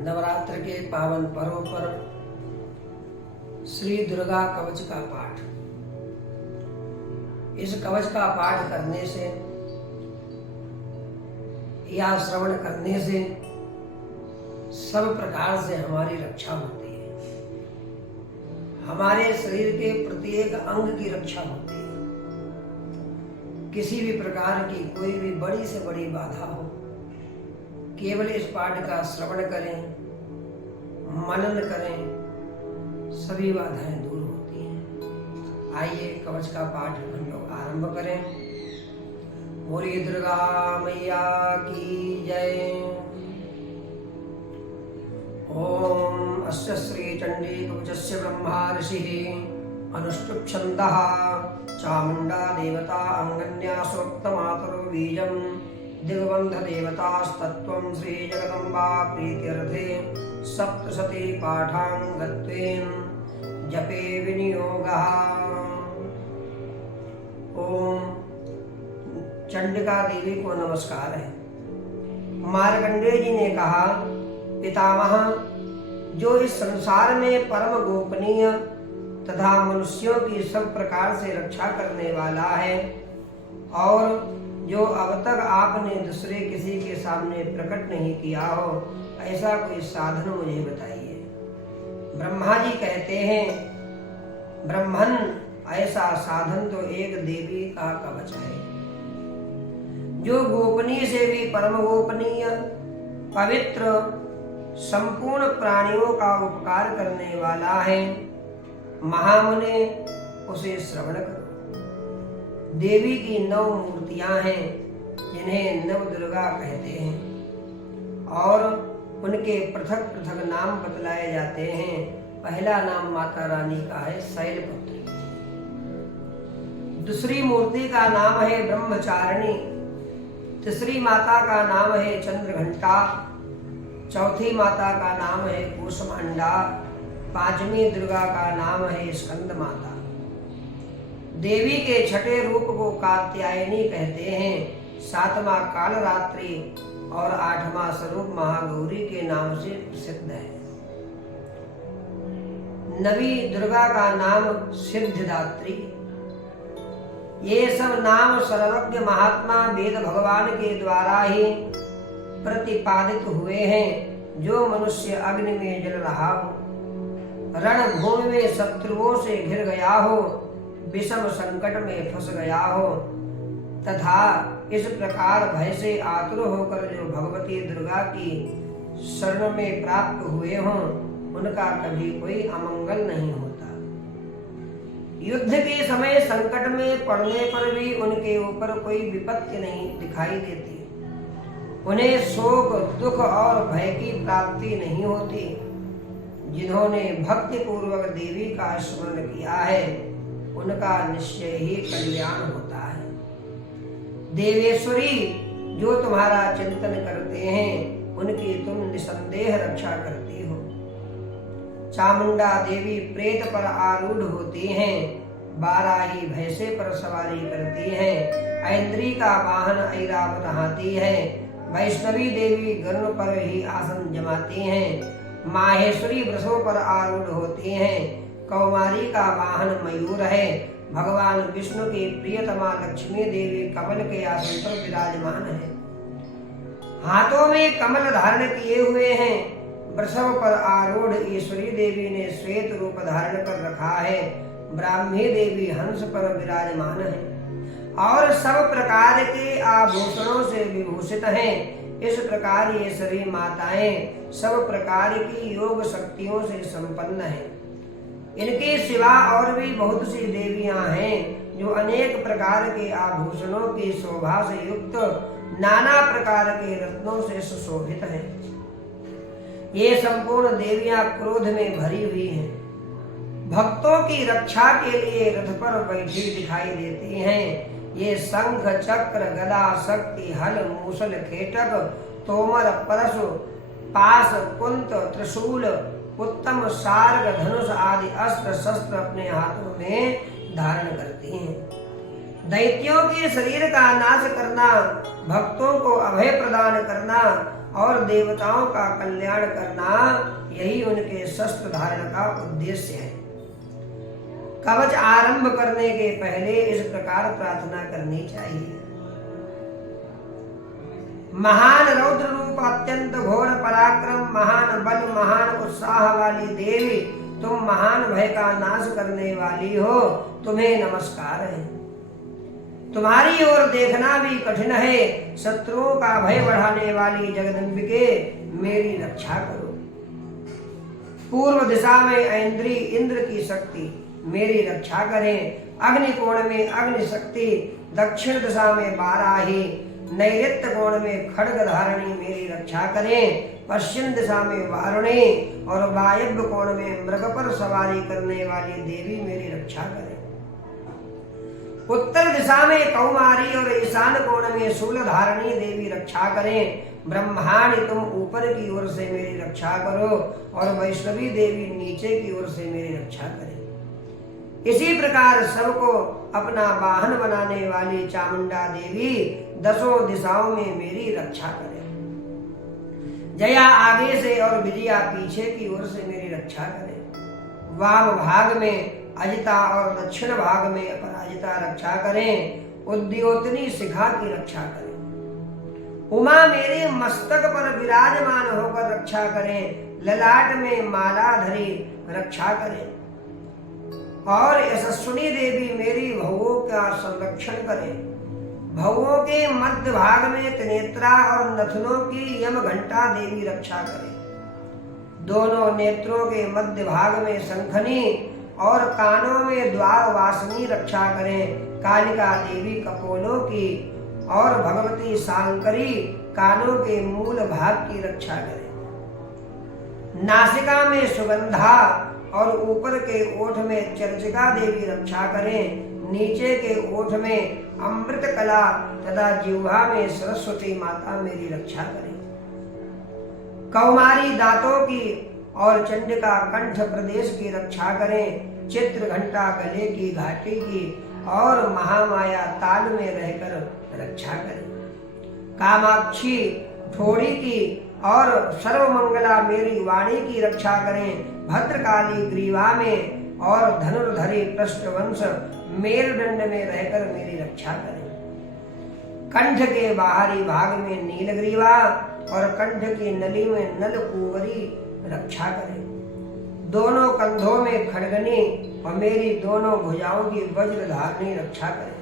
नवरात्र के पावन पर्व पर श्री दुर्गा कवच का पाठ। इस कवच का पाठ करने से या श्रवण करने से सब प्रकार से हमारी रक्षा होती है। हमारे शरीर के प्रत्येक अंग की रक्षा होती है। किसी भी प्रकार की कोई भी बड़ी से बड़ी बाधा हो, केवल इस पाठ का श्रवण करें, मनन करें, सभी बाधाएं दूर होती हैं। आइए कवच का पाठ हम लोग आरंभ करें। बोली दुर्गा मैया की जय। ओम अस्य श्री चंडी कवचस्य ब्रह्मा ऋषिः अनुष्टुप्छन्दः चामुण्डा देवता अंगन्या सोक्तमातरो बीजं दिग्बन्ध देवतास्तत्त्वं श्री जगदम्बा प्रीत्यर्थे सप्तशती पाठांगत्वेन जपे विनियोगः। ओम चंडिका देवी को नमस्कार है। मार्कंडेय जी ने कहा, पितामह, जो इस संसार में परम गोपनीय तथा मनुष्यों की सब प्रकार से रक्षा करने वाला है और जो अब तक आपने दूसरे किसी के सामने प्रकट नहीं किया हो, ऐसा कोई साधन मुझे बताइए। ब्रह्मा जी कहते हैं, ब्रह्मन, ऐसा साधन तो एक देवी का कवच है जो गोपनीय से भी परम गोपनीय, पवित्र, संपूर्ण प्राणियों का उपकार करने वाला है। महामुने, उसे श्रवण करो। देवी की 9 मूर्तियां हैं जिन्हें नव दुर्गा कहते हैं और उनके पृथक पृथक नाम बतलाए जाते हैं। पहला नाम माता रानी का है शैलपुत्री। दूसरी मूर्ति का नाम है ब्रह्मचारिणी। तीसरी माता का नाम है चंद्रघंटा। चौथी माता का नाम है कूष्मांडा। पांचवी दुर्गा का नाम है स्कंद माता। देवी के छठे रूप को कात्यायनी कहते हैं। सातवां कालरात्रि और 8वां स्वरूप महागौरी के नाम से प्रसिद्ध है। नवी दुर्गा का नाम सिद्धिदात्री। ये सब नाम सर्वज्ञ महात्मा वेद भगवान के द्वारा ही प्रतिपादित हुए हैं। जो मनुष्य अग्नि में जल रहा हो, रणभूमि में शत्रुओं से घिर गया हो, विषम संकट में फंस गया हो तथा इस प्रकार भय से आतुर होकर जो भगवती दुर्गा की शरण में प्राप्त हुए हों, उनका कभी कोई अमंगल नहीं होता। युद्ध के समय संकट में पड़ने पर भी उनके ऊपर कोई विपत्ति नहीं दिखाई देती। उन्हें शोक, दुख और भय की प्राप्ति नहीं होती। जिन्होंने भक्ति पूर्वक देवी का स्मरण किया है, उनका निश्चय ही कल्याण होता है। देवेश्वरी, जो तुम्हारा चिंतन करते हैं, उनकी तुम निसंदेह रक्षा करती हो। चामुंडा देवी प्रेत पर आरूढ़ होती हैं, बाराही भैंसे पर सवारी करती हैं। ऐन्द्री का वाहन ऐरावत हाथी है। वैष्णवी देवी गरुड़ पर ही आसन जमाती हैं। माहेश्वरी वृषों पर आरूढ़ होती हैं। कौमारी का वाहन मयूर है। भगवान विष्णु की प्रियतमा लक्ष्मी देवी कमल के आसन पर विराजमान है। हाथों में कमल धारण किए हुए हैं। वृषभ पर आरूढ़ ईश्वरी देवी ने श्वेत रूप धारण कर रखा है। ब्राह्मी देवी हंस पर विराजमान है और सब प्रकार के आभूषणों से विभूषित हैं। इस प्रकार ये सभी माताएं सब प्रकार की योग शक्तियों से संपन्न हैं। इनके सिवा और भी बहुत सी देवियां हैं जो अनेक प्रकार के आभूषणों की शोभा से युक्त, नाना प्रकार के रत्नों से सुशोभित हैं। ये संपूर्ण देवियां क्रोध में भरी हुई हैं। भक्तों की रक्षा के लिए रथ पर बैठी दिखाई देती हैं। ये शंख, चक्र, गदा, शक्ति, हल, मूसल, खेटक, तोमर, परशु, पास, कुंत, त्रिशूल, उत्तम सार्ग, धनुष आदि अस्त्र शस्त्र अपने हाथों में धारण करती हैं। दैत्यों के शरीर का नाश करना, भक्तों को अभय प्रदान करना, और देवताओं का कल्याण करना, यही उनके शस्त्र धारण का उद्देश्य है। कवच आरंभ करने के पहले इस प्रकार प्रार्थना करनी चाहिए। महान रौद्र रूप, अत्यंत घोर पराक्रम, महान बल, महान उत्साह वाली देवी, तुम महान भय का नाश करने वाली हो, तुम्हें नमस्कार है। तुम्हारी ओर देखना भी कठिन है। शत्रुओं का भय बढ़ाने वाली जगदम्बिके, मेरी रक्षा करो। पूर्व दिशा में ऐन्द्री इंद्र की शक्ति, मेरी रक्षा करें। अग्नि कोण में अग्नि शक्ति, दक्षिण दिशा में बाराही, नैऋत्य कोण में खड्ग धारणी, मेरी रक्षा करें। पश्चिम दिशा में वारुणी और वायव्य कोण में मृग पर सवारी करने वाली देवी, मेरी रक्षा करें। उत्तर दिशा में कौमारी और ईशान कोण में शूल धारणी देवी, रक्षा करें। ब्रह्मांड, तुम ऊपर की ओर से मेरी रक्षा करो और वैष्णवी देवी नीचे की ओर से मेरी रक्षा करें। इसी प्रकार सबको अपना वाहन बनाने वाली चामुंडा देवी दसों दिशाओं में मेरी रक्षा करें। जया आगे से और विजया पीछे की ओर से मेरी रक्षा करें। वाम भाग में अजिता और दक्षिण भाग में अपराजिता रक्षा करें। उद्योतनी शिखा की रक्षा करें। उमा मेरे मस्तक पर विराजमान होकर रक्षा करें। ललाट में माला धरी रक्षा करें। और यशस्विनी देवी मेरी भवों का संरक्षण करें। भवों के मध्य भाग में त्रिनेत्रा और नथनों की यम घंटा देवी रक्षा करें। दोनों नेत्रों के मध्य भाग में शंखनी और कानों में द्वार वासनी रक्षा करें। कालिका देवी कपोलों की और भगवती सांकरी कानों के मूल भाग की रक्षा करें। नासिका में सुगंधा और ऊपर के ओठ में चर्चिका देवी रक्षा करें। नीचे के ओठ में अमृत कला तथा जिह्वा में सरस्वती माता मेरी रक्षा करें। कौमारी दांतों की और चंडिका कंठ प्रदेश की रक्षा करें। चित्र घंटा गले की घाटी की और महामाया ताल में रहकर रक्षा करें। कामाक्षी ठोड़ी की और सर्वमंगला मेरी वाणी की रक्षा करें। भद्रकाली ग्रीवा में और धनुर्धरी पृष्ठवंश मेरुदंड में रहकर मेरी रक्षा करें। कंठ के बाहरी भाग में नीलग्रीवा और कंठ की नली में नलकुवरी रक्षा करें। दोनों कंधों में खड़गनी और मेरी दोनों भुजाओं की वज्रधारणी रक्षा करें।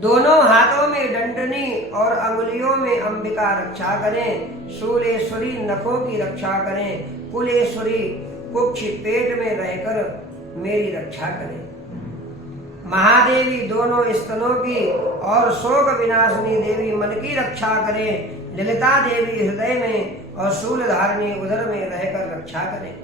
दोनों हाथों में दंडनी और अंगुलियों में अंबिका रक्षा करें। शूलेश्वरी नखों की रक्षा करें। कुलेश्वरी कुक्ष पेट में रहकर मेरी रक्षा करें। महादेवी दोनों स्तनों की और शोक विनाशिनी देवी मन की रक्षा करें। ललिता देवी हृदय में और शूलधारिणी उदर में रहकर रक्षा करें।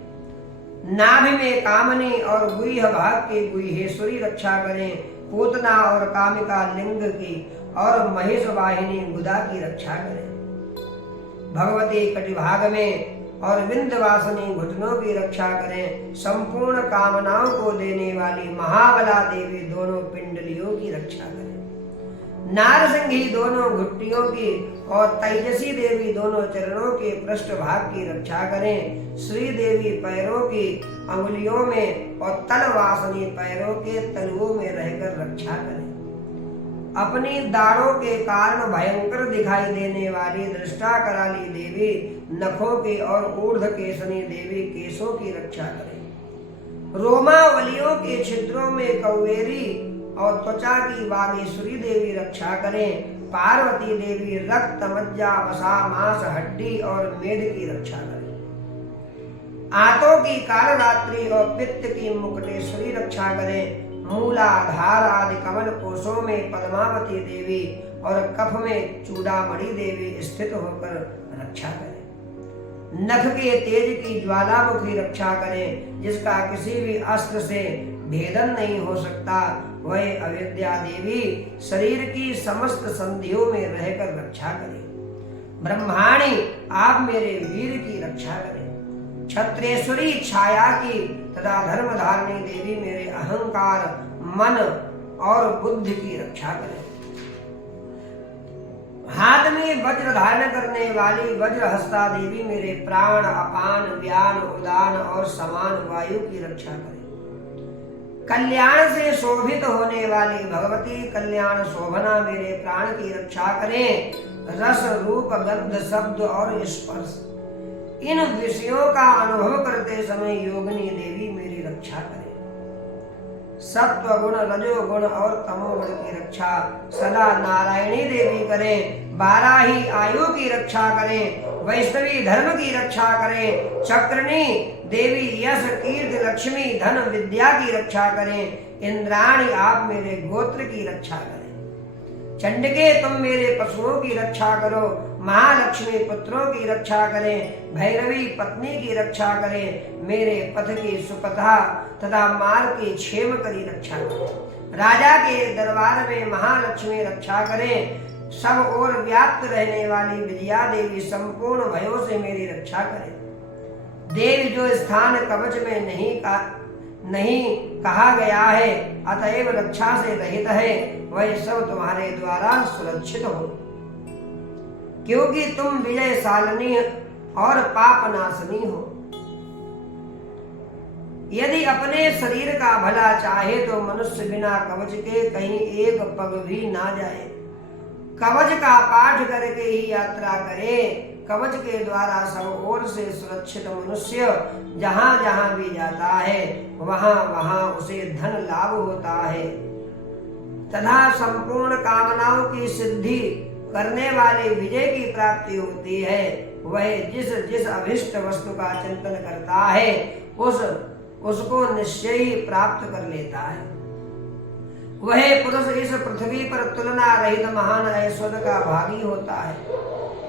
नाभि में कामनी और गुह्य भाग की गुह्येश्वरी रक्षा करें। पूतना और कामिका लिंग की और महेश वाहिनी गुदा की रक्षा करें। भगवती कटिभाग में और विंध्यवासिनी घुटनों की रक्षा करें। संपूर्ण कामनाओं को देने वाली महाबला देवी दोनों पिंडलियों की रक्षा करें। नारसिंही दोनों घुट्टियों की और तेजसी देवी दोनों चरणों के पृष्ठभाग की रक्षा करें। श्री देवी पैरों की अंगुलियों में और तलवासनी पैरों के तलुओं में रहकर रक्षा करें। अपनी दाढ़ों के कारण भयंकर दिखाई देने वाली दृष्टा कराली देवी नखों की और ऊर्ध्व केसनी देवी केशों की रक्षा करें। रोमावलियों के छिद्रों में कौवेरी और त्वचा की बागेश्वरी देवी रक्षा करें। पार्वती देवी रक्त मज्जा वसा मांस हड्डी और मेद की रक्षा करें। आंतों की कालरात्रि और पित्त की मुकुटेश्वरी रक्षा करें। मूलाधार आदि कमल कोशों में पद्मावती देवी और कफ में चूड़ामणि देवी स्थित होकर रक्षा करें। नख के तेज की ज्वालामुखी रक्षा करें, जिसका किसी भी अस्त्र से भेदन नहीं हो सकता। वह अविद्या देवी शरीर की समस्त संधियों में रहकर रक्षा करें। ब्रह्माणी, आप मेरे वीर की रक्षा करें। क्षत्रेश्वरी छाया की तथा धर्मधारिणी देवी मेरे अहंकार, मन और बुद्धि की रक्षा करें। हाथ में वज्र धारण करने वाली वज्र हस्ता देवी मेरे प्राण, अपान, व्यान, उदान और समान वायु की रक्षा करे। कल्याण से शोभित होने वाली भगवती कल्याण शोभना मेरे प्राण की रक्षा करें। रस, रूप, गंध, शब्द और स्पर्श इन विषयों का अनुभव करते समय योगिनी देवी मेरी रक्षा करे। सत्व गुण, रजो गुण और तमोगुण की रक्षा सदा नारायणी देवी करें। बाराही आयु की रक्षा करें। वैष्णवी धर्म की रक्षा करें। चक्रणी देवी यश, कीर्ति, लक्ष्मी, धन, विद्या की रक्षा करें। इंद्राणी आप मेरे गोत्र की रक्षा करें। चंडिके तुम मेरे पशुओं की रक्षा करो। महालक्ष्मी पुत्रों की रक्षा करें। भैरवी पत्नी की रक्षा करें। मेरे पथ की सुपथा तथा मार्ग की क्षेम करी रक्षा करें। राजा के दरबार में महालक्ष्मी रक्षा करें। सब ओर व्याप्त रहने वाली विजया देवी संपूर्ण भयों से मेरी रक्षा करें। देवी जो स्थान कवच में नहीं कहा गया है, अतएव रक्षा से रहित है, वह सब तुम्हारे द्वारा सुरक्षित हो, क्योंकि तुम विजयशालिनी और पाप नाशनी हो। यदि अपने शरीर का भला चाहे तो मनुष्य बिना कवच के कहीं एक पग भी ना जाए। कवच का पाठ करके ही यात्रा करे। कवच के द्वारा सब ओर से सुरक्षित मनुष्य जहां जहां भी जाता है वहां वहां उसे धन लाभ होता है तथा संपूर्ण कामनाओं की सिद्धि करने वाले विजय की प्राप्ति होती है। वह जिस जिस अभिष्ट वस्तु का चिंतन करता है उसको निश्चय ही प्राप्त कर लेता है। वह पुरुष इस पृथ्वी पर तुलना रहित महान ऐश्वर्य का भागी होता है।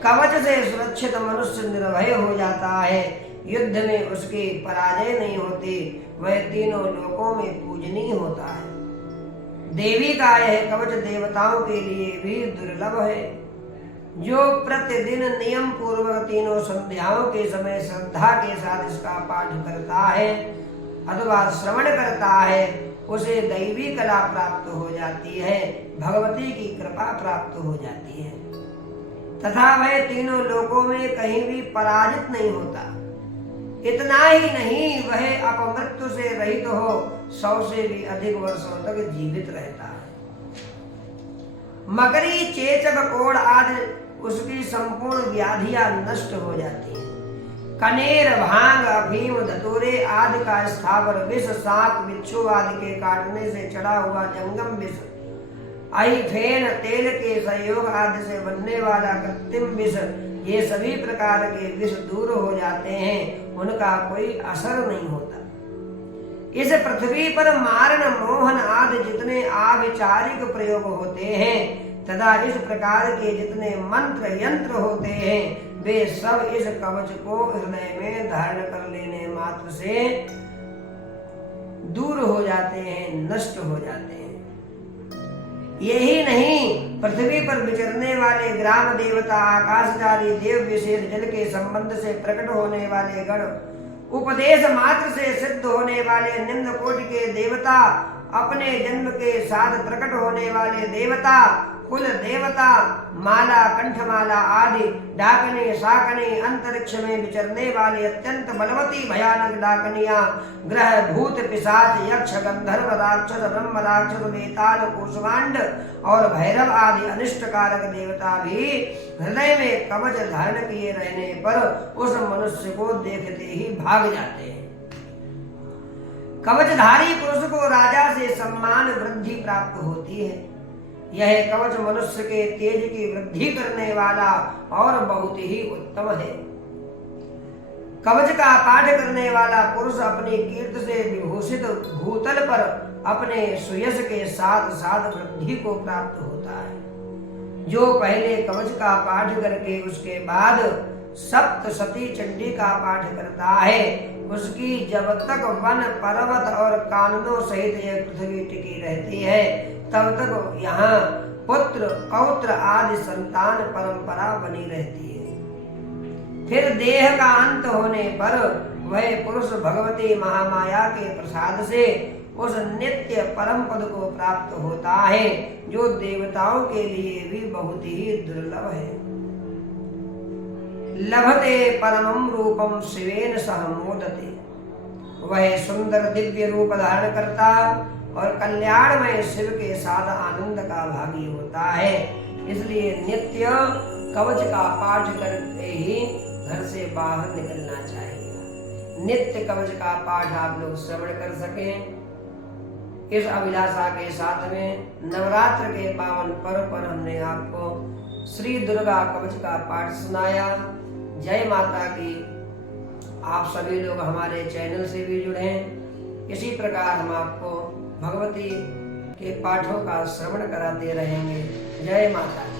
कवच से सुरक्षित मनुष्य निर्भय हो जाता है। युद्ध में उसकी पराजय नहीं होती। वह तीनों लोकों में पूजनीय होता है। देवी का यह कवच देवताओं के लिए भी दुर्लभ है। जो प्रतिदिन नियम पूर्वक तीनों संध्याओं के समय श्रद्धा के साथ इसका पाठ करता है अथवा श्रवण करता है, उसे दैवी कला प्राप्त हो जाती है, भगवती की कृपा प्राप्त हो जाती है तथा वह तीनों लोकों में कहीं भी पराजित नहीं होता। इतना ही नहीं, वह अपमृत्यु से रहित हो 100 से भी अधिक वर्षों तक जीवित रहता है। मकरी, चेचक, कोढ़ आदि उसकी संपूर्ण व्याधियां नष्ट हो जाती हैं। कनेर, भांग, अफीम, धतूरे आदि का स्थावर विष, सांप, बिच्छू आदि के काटने से चढ़ा हुआ जंगम विष, फेन, तेल के संयोग आदि से बनने वाला कृत्रिम विष, ये सभी प्रकार के विष दूर हो जाते हैं, उनका कोई असर नहीं होता। इस पृथ्वी पर मारण, मोहन आदि जितने आविचारिक प्रयोग होते हैं तथा इस प्रकार के जितने मंत्र यंत्र होते हैं, वे सब इस कवच को हृदय में धारण कर लेने मात्र से दूर हो जाते हैं, नष्ट हो जाते हैं। यही नहीं, पृथ्वी पर विचरने वाले ग्राम देवता, आकाशचारी देव, विशेष जल के संबंध से प्रकट होने वाले गण, उपदेश मात्र से सिद्ध होने वाले निम्न कोटि के देवता, अपने जन्म के साथ प्रकट होने वाले देवता, कुल देवता, माला, कंठमाला आदि डाकने, शाकने, अंतरिक्ष में विचरने वाले अत्यंत बलवती भयानक डाकनियां, ग्रह, भूत, पिशाच, यक्ष, गंधर्व, राक्षस, ब्रह्म राक्षस, वेताल, कुष्मांड और भैरव आदि अनिष्टकारक देवता भी हृदय में कवच धारण किए रहने पर उस मनुष्य को देखते ही भाग जाते हैं। कवचधारी पुरुष को राजा से सम्मान वृद्धि प्राप्त होती है। यह कवच मनुष्य के तेज की वृद्धि करने वाला और बहुत ही उत्तम है। कवच का पाठ करने वाला पुरुष अपनी कीर्ति से विभूषित भूतल पर अपने सुयश के साथ साथ वृद्धि को प्राप्त होता है। जो पहले कवच का पाठ करके उसके बाद सप्तशती चंडी का पाठ करता है, उसकी जब तक वन, पर्वत और काननों सहित यह पृथ्वी टिकी रहती है, तब तक यहाँ पुत्र, पौत्र आदि संतान परंपरा बनी रहती है। फिर देह का अंत होने पर वह पुरुष भगवती महामाया के प्रसाद से उस नित्य परम पद को प्राप्त होता है, जो देवताओं के लिए भी बहुत ही दुर्लभ है। लभते परमं रूपम शिवेन सह मोदते। वह सुंदर दिव्य रूप धारण करता और कल्याणमय शिव के साथ आनंद का भागी होता है। इसलिए नित्य कवच का पाठ करके ही घर से बाहर निकलना चाहिए। नित्य कवच का पाठ आप लोग श्रवण कर सकें, इस अभिलाषा के साथ में नवरात्र के पावन पर्व पर हमने आपको श्री दुर्गा कवच का पाठ सुनाया। जय माता की। आप सभी लोग हमारे चैनल से भी जुड़े हैं। इसी प्रकार हम आपको भगवती के पाठों का श्रवण कराते रहेंगे। जय माता।